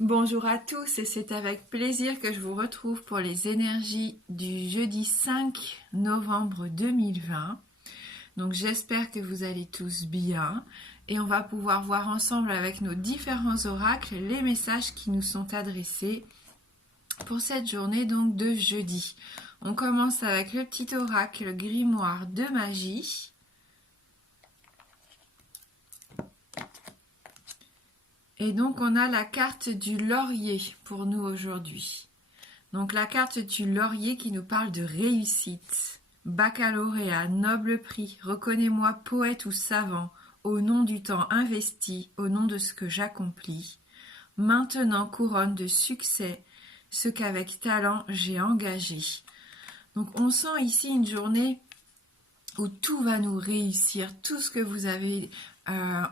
Bonjour à tous et c'est avec plaisir que je vous retrouve pour les énergies du jeudi 5 novembre 2020. Donc j'espère que vous allez tous bien et on va pouvoir voir ensemble avec nos différents oracles les messages qui nous sont adressés pour cette journée donc de jeudi. On commence avec le petit oracle grimoire de magie. Et donc on a la carte du laurier pour nous aujourd'hui. Donc la carte du laurier qui nous parle de réussite. Baccalauréat, noble prix, reconnais-moi poète ou savant, au nom du temps investi, au nom de ce que j'accomplis. Maintenant couronne de succès, ce qu'avec talent j'ai engagé. Donc on sent ici une journée où tout va nous réussir, tout ce que vous avez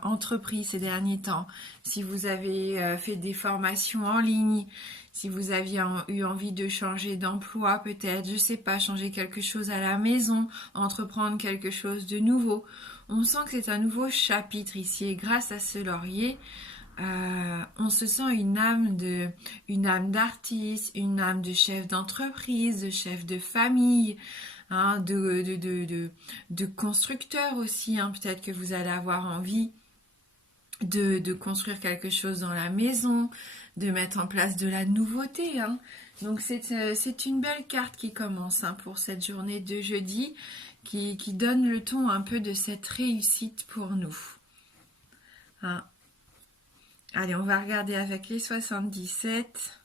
entrepris ces derniers temps, si vous avez fait des formations en ligne, si vous aviez eu envie de changer d'emploi peut-être, je sais pas, changer quelque chose à la maison, entreprendre quelque chose de nouveau. On sent que c'est un nouveau chapitre ici et grâce à ce laurier, on se sent une âme d'artiste, une âme de chef d'entreprise, de chef de famille, hein, de constructeur aussi, hein. Peut-être que vous allez avoir envie de construire quelque chose dans la maison, de mettre en place de la nouveauté, hein. Donc c'est une belle carte qui commence, hein, pour cette journée de jeudi, qui donne le ton un peu de cette réussite pour nous, hein. Allez, on va regarder avec les 77.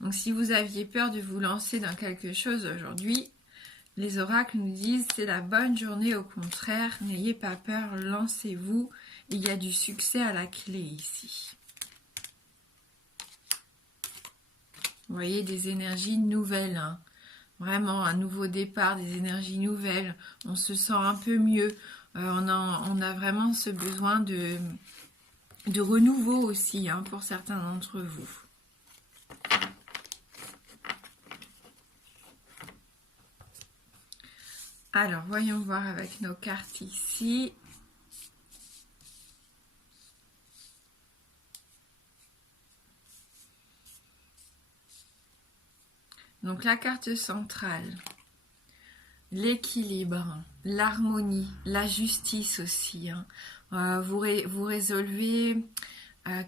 Donc si vous aviez peur de vous lancer dans quelque chose aujourd'hui, les oracles nous disent c'est la bonne journée, au contraire, n'ayez pas peur, lancez-vous, il y a du succès à la clé ici. Vous voyez, des énergies nouvelles, hein. Vraiment un nouveau départ, des énergies nouvelles, on se sent un peu mieux, on a vraiment ce besoin de renouveau aussi, hein, pour certains d'entre vous. Alors, voyons voir avec nos cartes ici. Donc, la carte centrale, l'équilibre, l'harmonie, la justice aussi, hein. Vous résolvez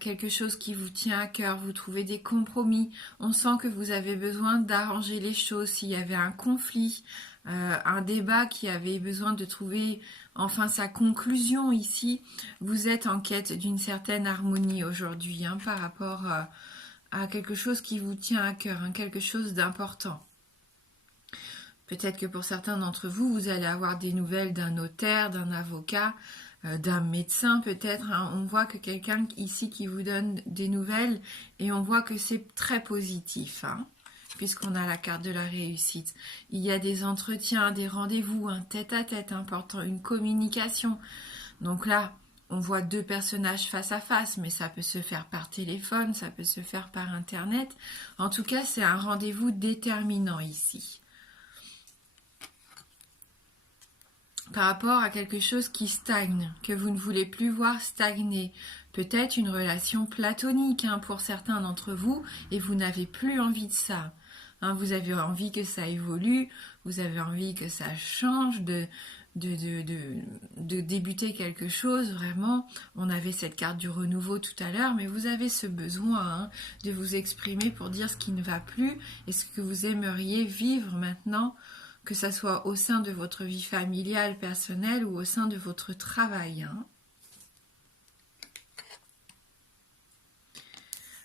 quelque chose qui vous tient à cœur, vous trouvez des compromis. On sent que vous avez besoin d'arranger les choses. S'il y avait un conflit, un débat qui avait besoin de trouver enfin sa conclusion ici, vous êtes en quête d'une certaine harmonie aujourd'hui, hein, par rapport à quelque chose qui vous tient à cœur, hein, quelque chose d'important. Peut-être que pour certains d'entre vous, vous allez avoir des nouvelles d'un notaire, d'un avocat, d'un médecin peut-être, hein. On voit que quelqu'un ici qui vous donne des nouvelles et on voit que c'est très positif, hein, puisqu'on a la carte de la réussite. Il y a des entretiens, des rendez-vous, un tête-à-tête important, une communication. Donc là, on voit deux personnages face à face, mais ça peut se faire par téléphone, ça peut se faire par internet. En tout cas, c'est un rendez-vous déterminant ici. Par rapport à quelque chose qui stagne, que vous ne voulez plus voir stagner. Peut-être une relation platonique, hein, pour certains d'entre vous, et vous n'avez plus envie de ça. Hein, vous avez envie que ça évolue, vous avez envie que ça change, de débuter quelque chose, vraiment. On avait cette carte du renouveau tout à l'heure, mais vous avez ce besoin, hein, de vous exprimer pour dire ce qui ne va plus et ce que vous aimeriez vivre maintenant, que ça soit au sein de votre vie familiale, personnelle ou au sein de votre travail, hein.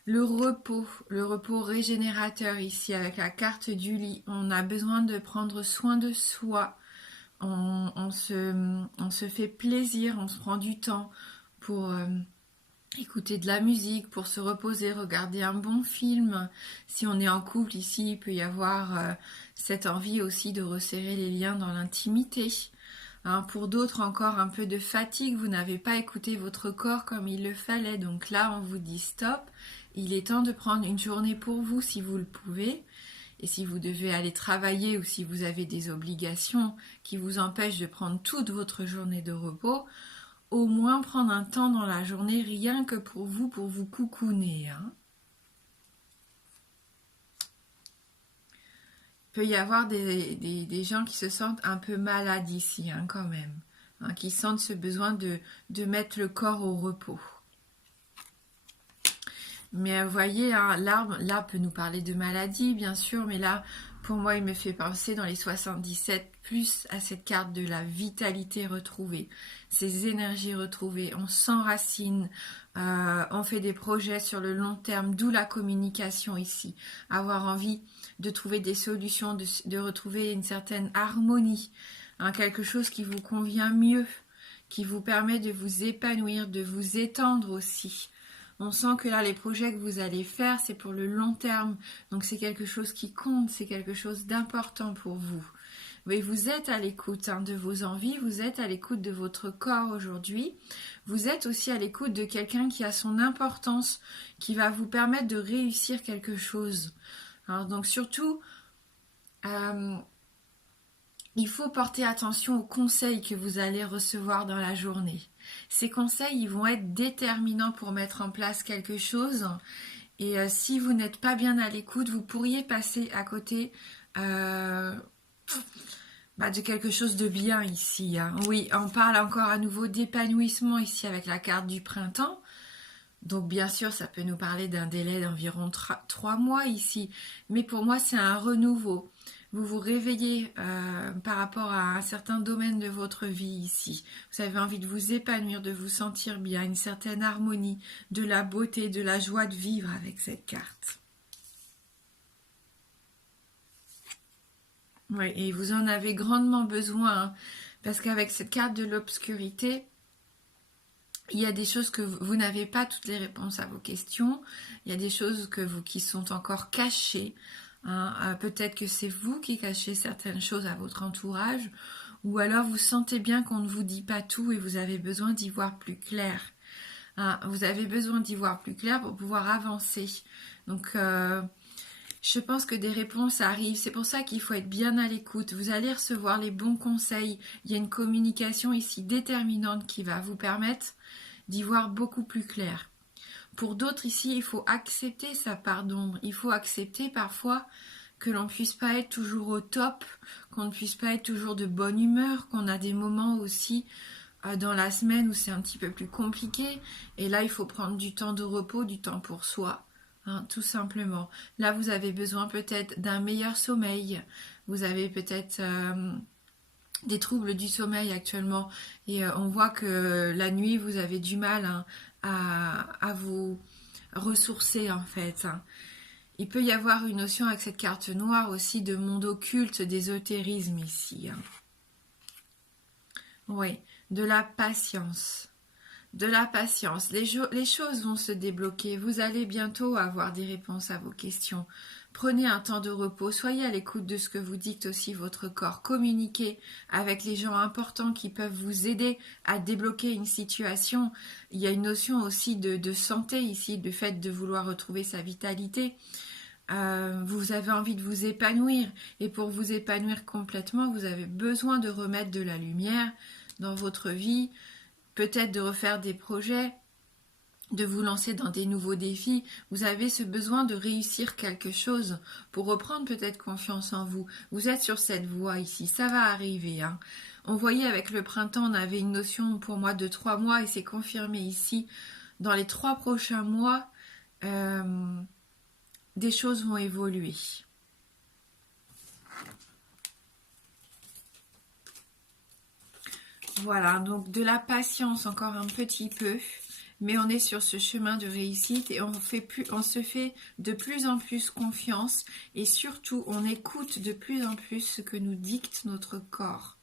Le repos régénérateur ici avec la carte du lit. On a besoin de prendre soin de soi. On se fait plaisir, on se prend du temps pour écouter de la musique, pour se reposer, regarder un bon film. Si on est en couple ici, il peut y avoir cette envie aussi de resserrer les liens dans l'intimité. Hein, pour d'autres encore un peu de fatigue, vous n'avez pas écouté votre corps comme il le fallait. Donc là, on vous dit stop. Il est temps de prendre une journée pour vous si vous le pouvez. Et si vous devez aller travailler ou si vous avez des obligations qui vous empêchent de prendre toute votre journée de repos, au moins prendre un temps dans la journée, rien que pour vous coucouner. Hein. Il peut y avoir des gens qui se sentent un peu malades ici, hein, quand même. Hein, qui sentent ce besoin de mettre le corps au repos. Mais vous voyez, hein, l'arbre peut nous parler de maladie, bien sûr, mais là, pour moi, il me fait penser dans les 77 plus à cette carte de la vitalité retrouvée, ces énergies retrouvées, on s'enracine, on fait des projets sur le long terme, d'où la communication ici, avoir envie de trouver des solutions, de retrouver une certaine harmonie, hein, quelque chose qui vous convient mieux, qui vous permet de vous épanouir, de vous étendre aussi. On sent que là, les projets que vous allez faire, c'est pour le long terme. Donc, c'est quelque chose qui compte, c'est quelque chose d'important pour vous. Mais vous êtes à l'écoute de vos envies, vous êtes à l'écoute de votre corps aujourd'hui. Vous êtes aussi à l'écoute de quelqu'un qui a son importance, qui va vous permettre de réussir quelque chose. Alors, donc, surtout, il faut porter attention aux conseils que vous allez recevoir dans la journée. Ces conseils, ils vont être déterminants pour mettre en place quelque chose. Et si vous n'êtes pas bien à l'écoute, vous pourriez passer à côté de quelque chose de bien ici. Hein. Oui, on parle encore à nouveau d'épanouissement ici avec la carte du printemps. Donc bien sûr, ça peut nous parler d'un délai d'environ 3 mois ici. Mais pour moi, c'est un renouveau. Vous vous réveillez par rapport à un certain domaine de votre vie ici. Vous avez envie de vous épanouir, de vous sentir bien, une certaine harmonie, de la beauté, de la joie de vivre avec cette carte. Oui, et vous en avez grandement besoin, hein, parce qu'avec cette carte de l'obscurité, il y a des choses que vous n'avez pas toutes les réponses à vos questions, il y a des choses qui sont encore cachées. Hein, peut-être que c'est vous qui cachez certaines choses à votre entourage, ou alors vous sentez bien qu'on ne vous dit pas tout et vous avez besoin d'y voir plus clair. Hein, vous avez besoin d'y voir plus clair pour pouvoir avancer. Donc, je pense que des réponses arrivent. C'est pour ça qu'il faut être bien à l'écoute. Vous allez recevoir les bons conseils. Il y a une communication ici déterminante qui va vous permettre d'y voir beaucoup plus clair. Pour d'autres ici, il faut accepter sa part d'ombre. Il faut accepter parfois que l'on ne puisse pas être toujours au top, qu'on ne puisse pas être toujours de bonne humeur, qu'on a des moments aussi dans la semaine où c'est un petit peu plus compliqué. Et là, il faut prendre du temps de repos, du temps pour soi, hein, tout simplement. Là, vous avez besoin peut-être d'un meilleur sommeil. Vous avez peut-être des troubles du sommeil actuellement. Et on voit que la nuit, vous avez du mal, hein, à vous ressourcer en fait. Il peut y avoir une notion avec cette carte noire aussi de monde occulte, d'ésotérisme ici. Hein. Oui, de la patience. De la patience. Les choses vont se débloquer. Vous allez bientôt avoir des réponses à vos questions. Prenez un temps de repos. Soyez à l'écoute de ce que vous dicte aussi votre corps. Communiquez avec les gens importants qui peuvent vous aider à débloquer une situation. Il y a une notion aussi de santé ici, du fait de vouloir retrouver sa vitalité. Vous avez envie de vous épanouir. Et pour vous épanouir complètement, vous avez besoin de remettre de la lumière dans votre vie. Peut-être de refaire des projets, de vous lancer dans des nouveaux défis. Vous avez ce besoin de réussir quelque chose pour reprendre peut-être confiance en vous. Vous êtes sur cette voie ici, ça va arriver. Hein. On voyait avec le printemps, on avait une notion pour moi de 3 mois et c'est confirmé ici. Dans les 3 prochains mois, des choses vont évoluer. Voilà, donc de la patience encore un petit peu, mais on est sur ce chemin de réussite et on se fait de plus en plus confiance et surtout on écoute de plus en plus ce que nous dicte notre corps.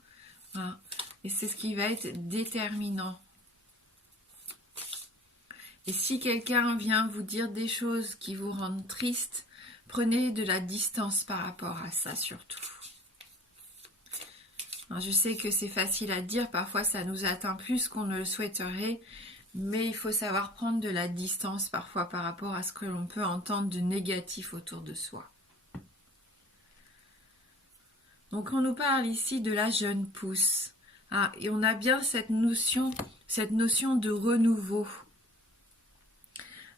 Hein. Et c'est ce qui va être déterminant. Et si quelqu'un vient vous dire des choses qui vous rendent triste, prenez de la distance par rapport à ça surtout. Alors, je sais que c'est facile à dire, parfois ça nous atteint plus qu'on ne le souhaiterait, mais il faut savoir prendre de la distance parfois par rapport à ce que l'on peut entendre de négatif autour de soi. Donc on nous parle ici de la jeune pousse. Ah, et on a bien cette notion cette notion de renouveau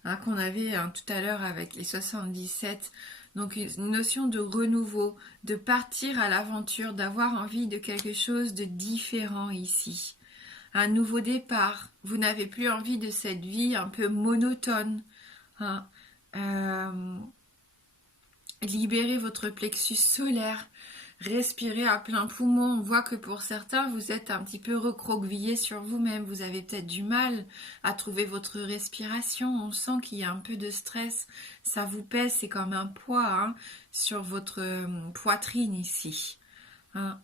hein, qu'on avait tout à l'heure avec les 77. Donc une notion de renouveau, de partir à l'aventure, d'avoir envie de quelque chose de différent ici. Un nouveau départ. Vous n'avez plus envie de cette vie un peu monotone. Hein. Libérez votre plexus solaire. Respirez à plein poumon. On voit que pour certains, vous êtes un petit peu recroquevillé sur vous-même. Vous avez peut-être du mal à trouver votre respiration. On sent qu'il y a un peu de stress. Ça vous pèse, c'est comme un poids hein, sur votre poitrine ici. Hein.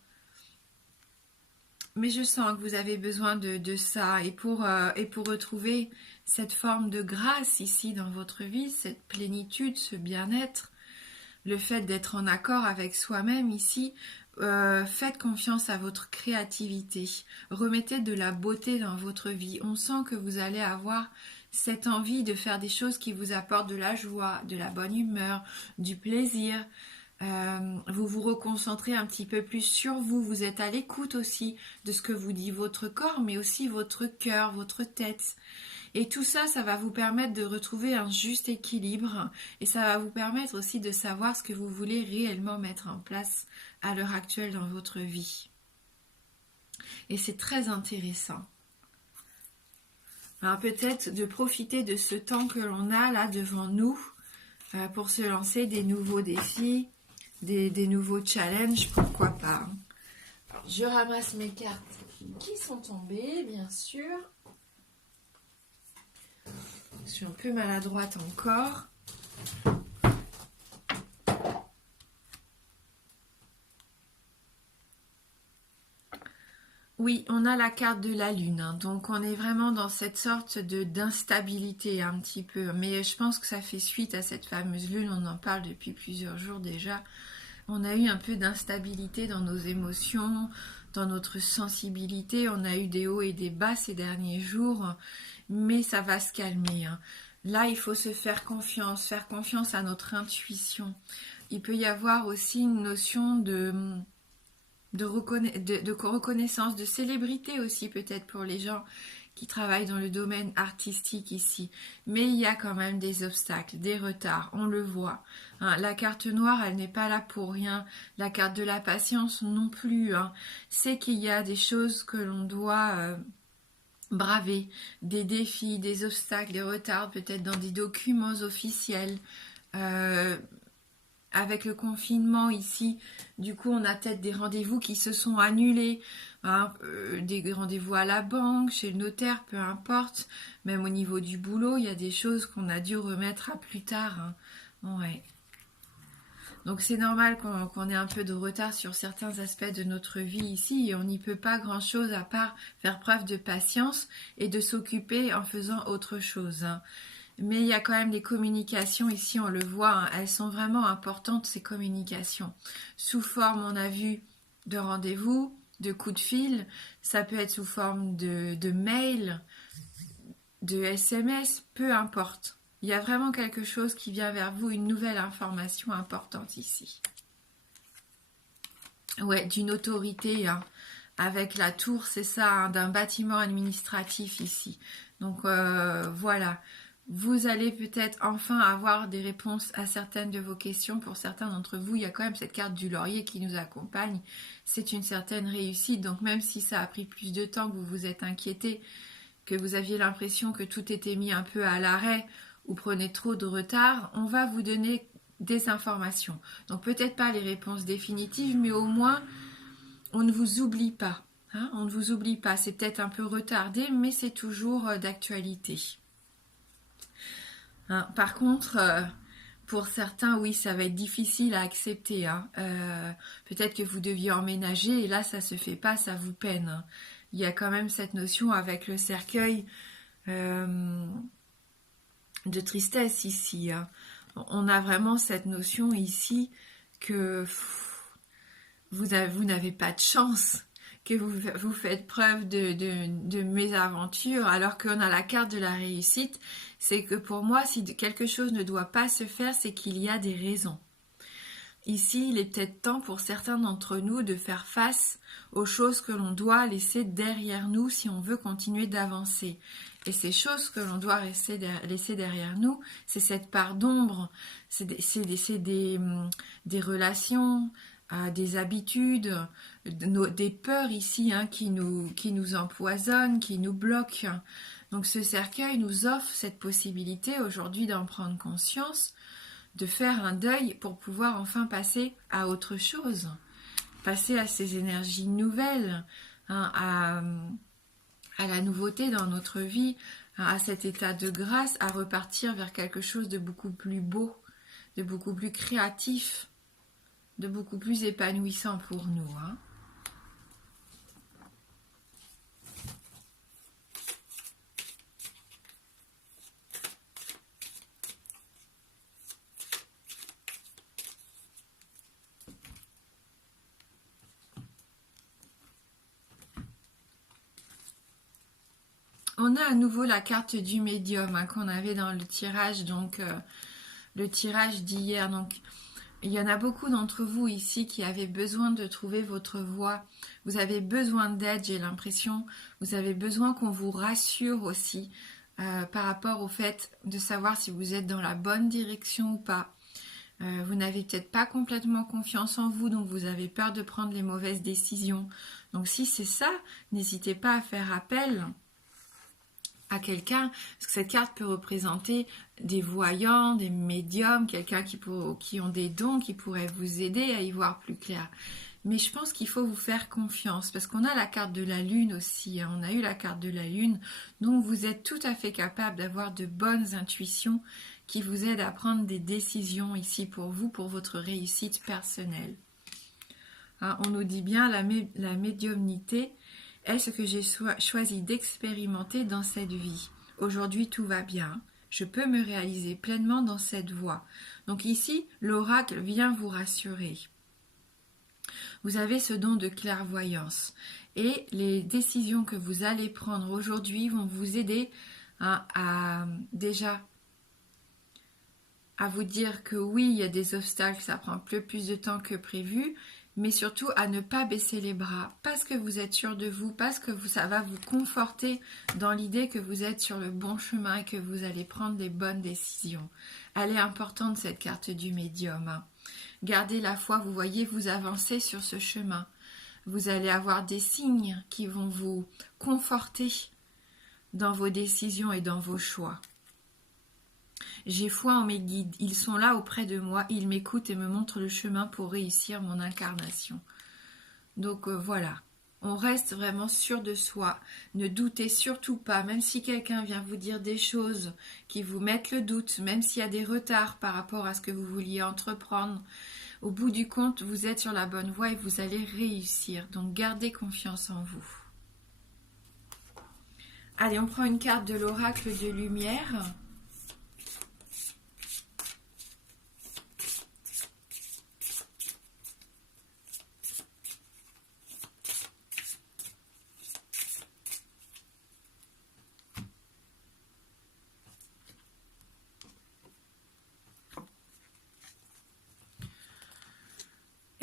Mais je sens que vous avez besoin de ça. Et pour retrouver cette forme de grâce ici dans votre vie, cette plénitude, ce bien-être, le fait d'être en accord avec soi-même ici, faites confiance à votre créativité. Remettez de la beauté dans votre vie. On sent que vous allez avoir cette envie de faire des choses qui vous apportent de la joie, de la bonne humeur, du plaisir. Vous vous reconcentrez un petit peu plus sur vous. Vous êtes à l'écoute aussi de ce que vous dit votre corps, mais aussi votre cœur, votre tête. Et tout ça, ça va vous permettre de retrouver un juste équilibre et ça va vous permettre aussi de savoir ce que vous voulez réellement mettre en place à l'heure actuelle dans votre vie. Et c'est très intéressant. Alors peut-être de profiter de ce temps que l'on a là devant nous pour se lancer des nouveaux défis, des nouveaux challenges, pourquoi pas. Alors, je ramasse mes cartes qui sont tombées, bien sûr. Je suis un peu maladroite encore. Oui, on a la carte de la lune, hein, donc on est vraiment dans cette sorte d'instabilité un petit peu. Mais je pense que ça fait suite à cette fameuse lune, on en parle depuis plusieurs jours déjà. On a eu un peu d'instabilité dans nos émotions, dans notre sensibilité. On a eu des hauts et des bas ces derniers jours, mais ça va se calmer. Hein. Là, il faut se faire confiance à notre intuition. Il peut y avoir aussi une notion de reconnaissance, de célébrité aussi peut-être pour les gens qui travaillent dans le domaine artistique ici. Mais il y a quand même des obstacles, des retards, on le voit. Hein, la carte noire, elle n'est pas là pour rien. La carte de la patience non plus. Hein. C'est qu'il y a des choses que l'on doit braver, des défis, des obstacles, des retards, peut-être dans des documents officiels. Avec le confinement ici, du coup on a peut-être des rendez-vous qui se sont annulés, hein, des rendez-vous à la banque, chez le notaire, peu importe, même au niveau du boulot, il y a des choses qu'on a dû remettre à plus tard. Hein. Ouais. Donc c'est normal qu'on ait un peu de retard sur certains aspects de notre vie ici et on n'y peut pas grand-chose à part faire preuve de patience et de s'occuper en faisant autre chose. Hein. Mais il y a quand même des communications ici, on le voit, hein, elles sont vraiment importantes ces communications. Sous forme, on a vu, de rendez-vous, de coups de fil, ça peut être sous forme de mail, de SMS, peu importe. Il y a vraiment quelque chose qui vient vers vous, une nouvelle information importante ici. Ouais, d'une autorité, hein, avec la tour, c'est ça, hein, d'un bâtiment administratif ici. Donc voilà. Vous allez peut-être enfin avoir des réponses à certaines de vos questions. Pour certains d'entre vous, il y a quand même cette carte du laurier qui nous accompagne. C'est une certaine réussite. Donc même si ça a pris plus de temps, que vous vous êtes inquiété, que vous aviez l'impression que tout était mis un peu à l'arrêt ou prenait trop de retard, on va vous donner des informations. Donc peut-être pas les réponses définitives, mais au moins on ne vous oublie pas. Hein, on ne vous oublie pas. C'est peut-être un peu retardé, mais c'est toujours d'actualité. Hein, par contre, pour certains, oui, ça va être difficile à accepter. Hein. Peut-être que vous deviez emménager et là, ça se fait pas, ça vous peine. Hein. Il y a quand même cette notion avec le cercueil de tristesse ici. Hein. On a vraiment cette notion ici que vous n'avez pas de chance, que vous faites preuve de mésaventure, alors qu'on a la carte de la réussite. C'est que pour moi, si quelque chose ne doit pas se faire, c'est qu'il y a des raisons. Ici, il est peut-être temps pour certains d'entre nous de faire face aux choses que l'on doit laisser derrière nous si on veut continuer d'avancer. Et ces choses que l'on doit laisser derrière nous, c'est cette part d'ombre, c'est des relations, des habitudes, des peurs ici qui nous empoisonnent, qui nous bloquent. Donc ce cercueil nous offre cette possibilité aujourd'hui d'en prendre conscience, de faire un deuil pour pouvoir enfin passer à autre chose, passer à ces énergies nouvelles, à la nouveauté dans notre vie, à cet état de grâce, à repartir vers quelque chose de beaucoup plus beau, de beaucoup plus créatif, de beaucoup plus épanouissant pour nous. On a à nouveau la carte du médium qu'on avait dans le tirage, donc le tirage d'hier. Donc il y en a beaucoup d'entre vous ici qui avez besoin de trouver votre voie. Vous avez besoin d'aide, j'ai l'impression. Vous avez besoin qu'on vous rassure aussi par rapport au fait de savoir si vous êtes dans la bonne direction ou pas. Vous n'avez peut-être pas complètement confiance en vous, donc vous avez peur de prendre les mauvaises décisions. Donc si c'est ça, n'hésitez pas à faire appel à quelqu'un, parce que cette carte peut représenter des voyants, des médiums, quelqu'un qui ont des dons, qui pourraient vous aider à y voir plus clair. Mais je pense qu'il faut vous faire confiance, parce qu'on a la carte de la lune aussi, on a eu la carte de la lune, donc vous êtes tout à fait capable d'avoir de bonnes intuitions qui vous aident à prendre des décisions ici pour vous, pour votre réussite personnelle. On nous dit bien la médiumnité est ce que j'ai choisi d'expérimenter dans cette vie. Aujourd'hui, tout va bien. Je peux me réaliser pleinement dans cette voie. Donc ici, l'oracle vient vous rassurer. Vous avez ce don de clairvoyance. Et les décisions que vous allez prendre aujourd'hui vont vous aider à vous dire que oui, il y a des obstacles, ça prend plus de temps que prévu, mais surtout à ne pas baisser les bras, parce que vous êtes sûr de vous, parce que ça va vous conforter dans l'idée que vous êtes sur le bon chemin et que vous allez prendre les bonnes décisions. Elle est importante, cette carte du médium. Gardez la foi, vous voyez, vous avancez sur ce chemin. Vous allez avoir des signes qui vont vous conforter dans vos décisions et dans vos choix. J'ai foi en mes guides, ils sont là auprès de moi, ils m'écoutent et me montrent le chemin pour réussir mon incarnation. Donc voilà, on reste vraiment sûr de soi, ne doutez surtout pas, même si quelqu'un vient vous dire des choses qui vous mettent le doute, même s'il y a des retards par rapport à ce que vous vouliez entreprendre, au bout du compte, vous êtes sur la bonne voie et vous allez réussir, donc gardez confiance en vous. Allez, on prend une carte de l'oracle de lumière.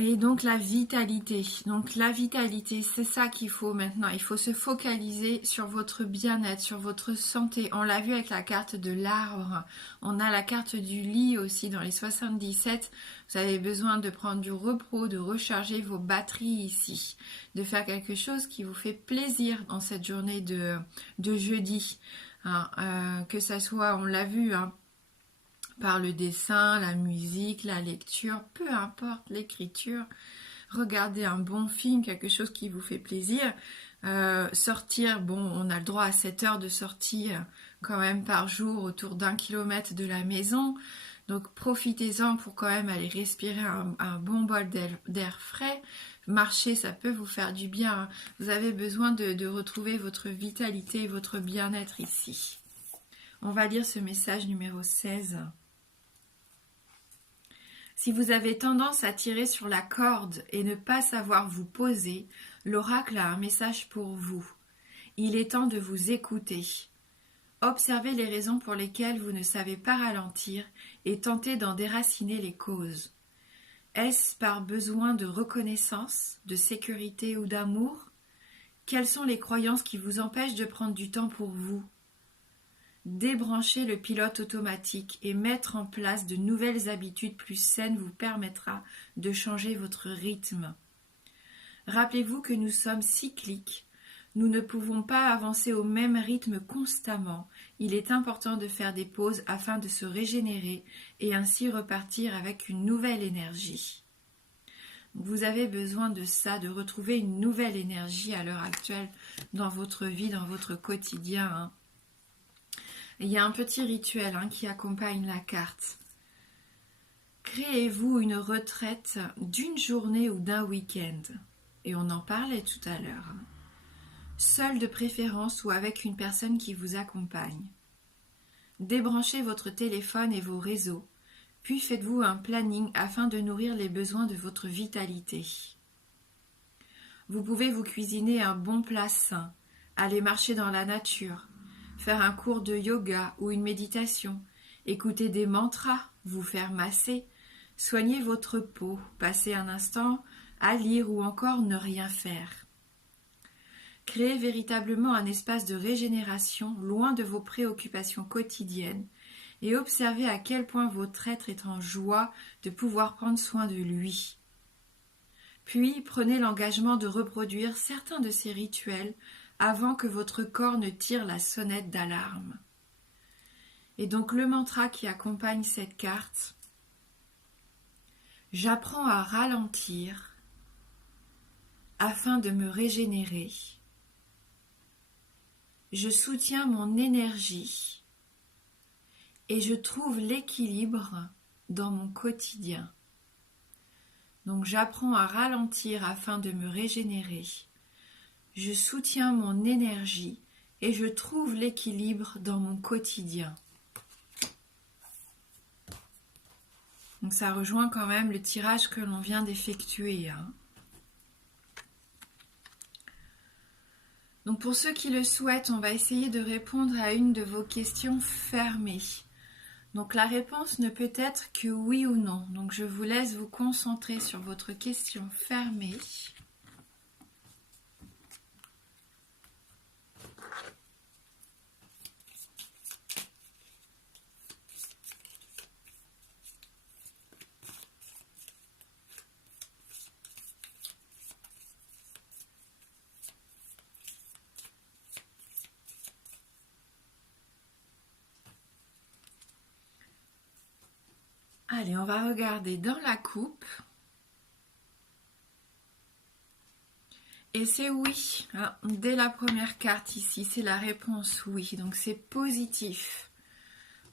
Et donc la vitalité. Donc la vitalité, c'est ça qu'il faut maintenant. Il faut se focaliser sur votre bien-être, sur votre santé. On l'a vu avec la carte de l'arbre. On a la carte du lit aussi dans les 77. Vous avez besoin de prendre du repos, de recharger vos batteries ici. De faire quelque chose qui vous fait plaisir dans cette journée de jeudi. Que ça soit, on l'a vu, par le dessin, la musique, la lecture, peu importe l'écriture, regardez un bon film, quelque chose qui vous fait plaisir, sortir, bon, on a le droit à 7 heures de sortie quand même par jour autour d'1 kilomètre de la maison, donc profitez-en pour quand même aller respirer un bon bol d'air frais. Marcher, ça peut vous faire du bien, vous avez besoin de retrouver votre vitalité et votre bien-être ici. On va lire ce message numéro 16. Si vous avez tendance à tirer sur la corde et ne pas savoir vous poser, l'oracle a un message pour vous. Il est temps de vous écouter. Observez les raisons pour lesquelles vous ne savez pas ralentir et tentez d'en déraciner les causes. Est-ce par besoin de reconnaissance, de sécurité ou d'amour? Quelles sont les croyances qui vous empêchent de prendre du temps pour vous? Débrancher le pilote automatique et mettre en place de nouvelles habitudes plus saines vous permettra de changer votre rythme. Rappelez-vous que nous sommes cycliques. Nous ne pouvons pas avancer au même rythme constamment. Il est important de faire des pauses afin de se régénérer et ainsi repartir avec une nouvelle énergie. Vous avez besoin de ça, de retrouver une nouvelle énergie à l'heure actuelle dans votre vie, dans votre quotidien. Il y a un petit rituel qui accompagne la carte. Créez-vous une retraite d'une journée ou d'un week-end. Et on en parlait tout à l'heure. Seul de préférence ou avec une personne qui vous accompagne. Débranchez votre téléphone et vos réseaux, puis faites-vous un planning afin de nourrir les besoins de votre vitalité. Vous pouvez vous cuisiner un bon plat sain, aller marcher dans la nature, faire un cours de yoga ou une méditation, écouter des mantras, vous faire masser, soigner votre peau, passer un instant à lire ou encore ne rien faire. Créez véritablement un espace de régénération loin de vos préoccupations quotidiennes et observez à quel point votre être est en joie de pouvoir prendre soin de lui. Puis prenez l'engagement de reproduire certains de ces rituels avant que votre corps ne tire la sonnette d'alarme. Et donc le mantra qui accompagne cette carte: j'apprends à ralentir afin de me régénérer. Je soutiens mon énergie et je trouve l'équilibre dans mon quotidien. Donc j'apprends à ralentir afin de me régénérer. Je soutiens mon énergie et je trouve l'équilibre dans mon quotidien. Donc ça rejoint quand même le tirage que l'on vient d'effectuer. Donc pour ceux qui le souhaitent, on va essayer de répondre à une de vos questions fermées. Donc la réponse ne peut être que oui ou non. Donc je vous laisse vous concentrer sur votre question fermée. Allez, on va regarder dans la coupe. Et c'est oui. Dès la première carte ici, c'est la réponse oui. Donc c'est positif.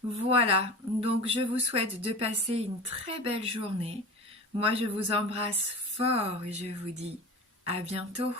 Voilà. Donc je vous souhaite de passer une très belle journée. Moi, je vous embrasse fort et je vous dis à bientôt.